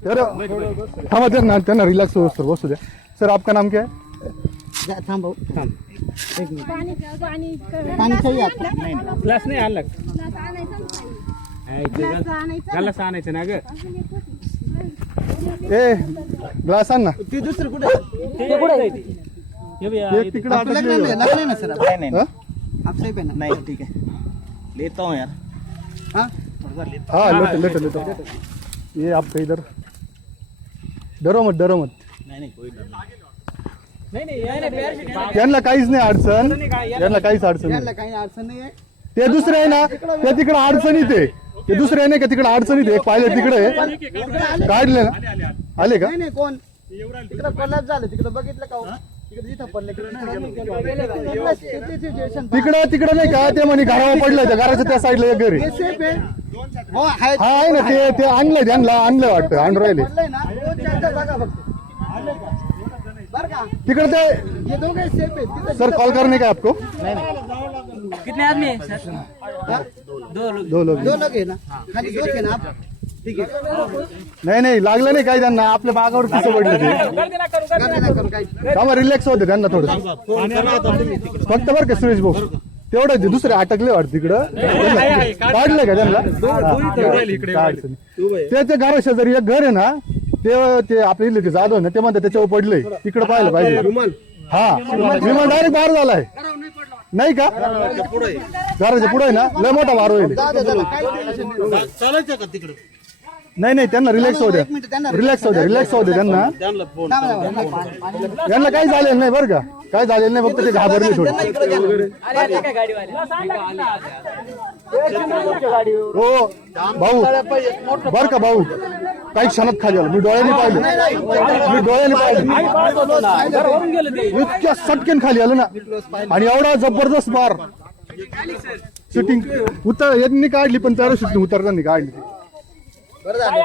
Sir थांबा त्यांना relax हो सर बसू द्या सर आपका नाम क्या है थांब भाऊ थांब एक मिनिट पाणी चाहिए आपको ग्लास नाही आणला ग्लास आणायचं ना ग ए ग्लास आण ना ते दुसरं कुठे एक तिकडे अटकले लगले ना सर नहीं हाँ? आप सही पहना नहीं ठीक है लेता हूँ यार हाँ हाँ लेटो ये आपका इधर डरो मत नहीं कोई डर नहीं त्यांना काहीच नाही अडचण त्यांना काहीच अडचण याला नाही काही अडचण नाही आहे ते दुसरे आहे ना ते तिकडे अडचणीत आहे ते दुसरे आहे ना का तिकडे अडचणीत आहे पाहिलं तिकडे आहे. काढले ना आले का नाही नाही कोण तिकडे कोल्हाच झालं तिकडे बघितलं का हो? तिकडे जिथं पडले तिकडे नाही का ते म्हणे घरावर पडलंय त्या घराच्या त्या साईडला एक घर आहे सेफ आहे हो आहे हा आहे ना ते आणलंय त्यांना आणलं वाटतं आणून राहिले पडलंय ना दोन चार जागा फक्त बर का तिकडे ते ये दोघे सेफ आहे तिथं सर कॉल करने का आपको कितने आदमी है सर दो लोग दो लोग है ना खाली दो है ना आप ठीक है नाही लागलं नाही काय त्यांना आपल्या बागावर कसं पडलं ते गर्दी ना करू काही थांबा रिलॅक्स होते त्यांना थोडं फक्त बरं का सुरेश भाऊ तेवढं ते दुसरे अटकले वाटत तिकडं काढलंय का त्यांना काय अडचण नाही. त्याच्या घरा शेजारी एक घर आहे ना ते आपले इथले ते जाधव आहे ना ते म्हणतात त्याच्यावर पडलंय तिकडे पाहिलं पाहिजे हा विमान डायरेक्ट बाहेर झालाय नाही का घराच्या पुढे ना लय मोठा वार होईल चालायचं का तिकडे नाही त्यांना रिलॅक्स होऊ द्या रिलॅक्स होऊ द्या त्यांना यांना काही झालेलं नाही बरं का काय झालेलं नाही फक्त ते घाबरले थोडे हो भाऊ बर का भाऊ काही क्षणात खाली आलं मी डोळ्याने पाहिलं इतक्या सटकेन खाली आलं ना आणि एवढा जबरदस्त मार शूटिंग यांनी काढली पण त्या शूटिंग उतरताना काढली बरं झालं